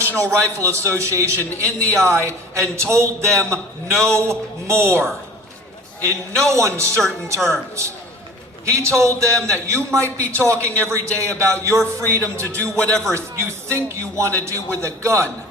National Rifle Association in the eye and told them no more, in no uncertain terms. He told them that you might be talking every day about your freedom to do whatever you think you want to do with a gun,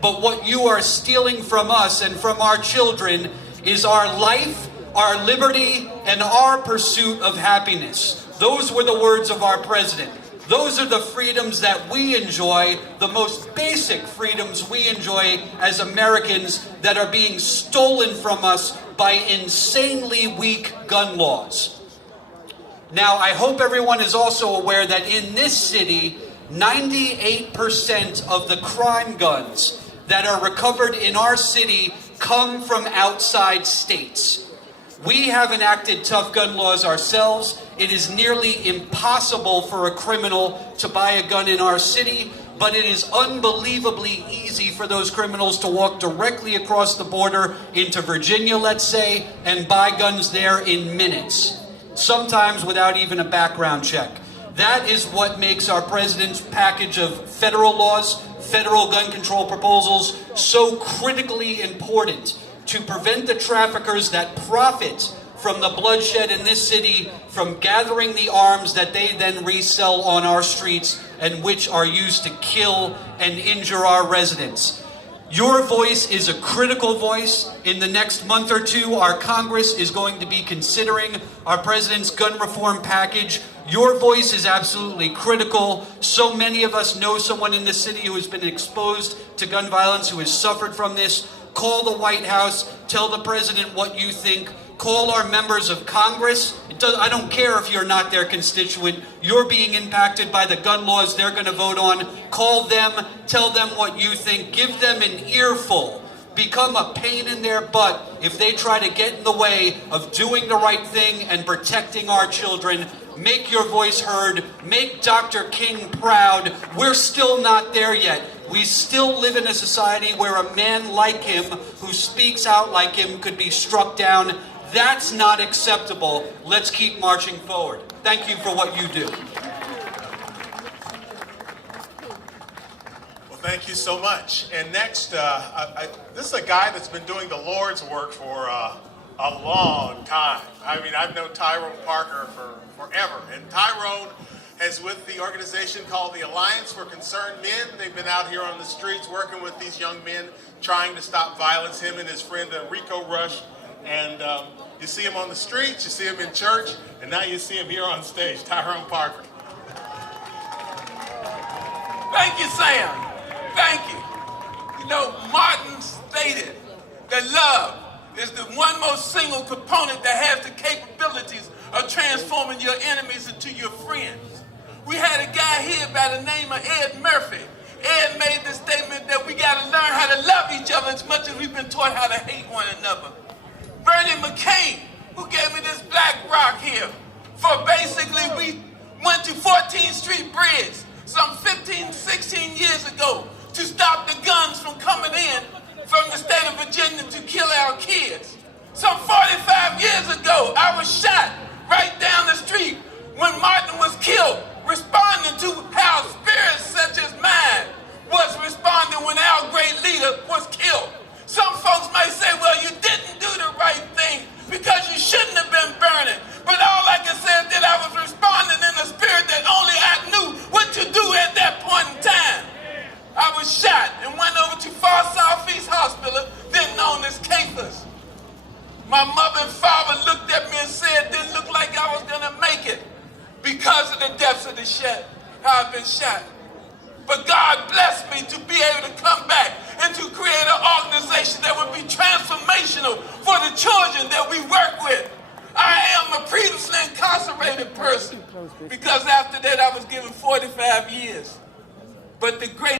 but what you are stealing from us and from our children is our life, our liberty, and our pursuit of happiness. Those were the words of our president. Those are the freedoms that we enjoy, the most basic freedoms we enjoy as Americans that are being stolen from us by insanely weak gun laws. Now, I hope everyone is also aware that in this city, 98% of the crime guns that are recovered in our city come from outside states. We have enacted tough gun laws ourselves. It is nearly impossible for a criminal to buy a gun in our city, but it is unbelievably easy for those criminals to walk directly across the border into Virginia, let's say, and buy guns there in minutes, sometimes without even a background check. That is what makes our president's package of federal laws, federal gun control proposals, so critically important to prevent the traffickers that profit from the bloodshed in this city from gathering the arms that they then resell on our streets and which are used to kill and injure our residents. Your voice is a critical voice. In the next month or two, our Congress is going to be considering our president's gun reform package. Your voice is absolutely critical. So many of us know someone in the city who has been exposed to gun violence, who has suffered from this. Call the White House, tell the president what you think. Call our members of Congress. I don't care if you're not their constituent. You're being impacted by the gun laws they're going to vote on. Call them, tell them what you think. Give them an earful. Become a pain in their butt if they try to get in the way of doing the right thing and protecting our children. Make your voice heard. Make Dr. King proud. We're still not there yet. We still live in a society where a man like him, who speaks out like him, could be struck down. That's not acceptable. Let's keep marching forward. Thank you for what you do. Well, thank you so much. And next, this is a guy that's been doing the Lord's work for a long time. I mean, I've known Tyrone Parker for forever. And Tyrone is with the organization called the Alliance for Concerned Men. They've been out here on the streets working with these young men, trying to stop violence. Him and his friend Rico Rush. And you see him on the streets, you see him in church, and now you see him here on stage. Tyrone Parker. Thank you, Sam. Thank you. You know, Martin stated that love is the one most single component that has the capabilities of transforming your enemies into your friends. We had a guy here by the name of Ed Murphy. Ed made the statement that we got to learn how to love each other as much as we've been taught how to hate one another. Bernie McCain, who gave me this black rock here, for basically we went to 14th Street Bridge some 15, 16 years ago to stop the guns from coming in from the state of Virginia to kill our kids. Some 45 years ago, I was shot right down the street when Martin was killed, responding to how spirits such as mine was responding when our great leader was killed. Some folks might say, well, you didn't do the right thing because you shouldn't have been burning. But all I can say is that I was responding in a spirit that only I knew what to do at that point in time. I was shot and went over to Far Southeast Hospital, then known as CAFAS. My mother and father looked at me and said it didn't look like I was going to make it because of the depths of the shot, how I've been shot. But God blessed me to be able to come back and to create an organization that would be transformational for the children that we work with. I am a previously incarcerated person because after that I was given 45 years. But the great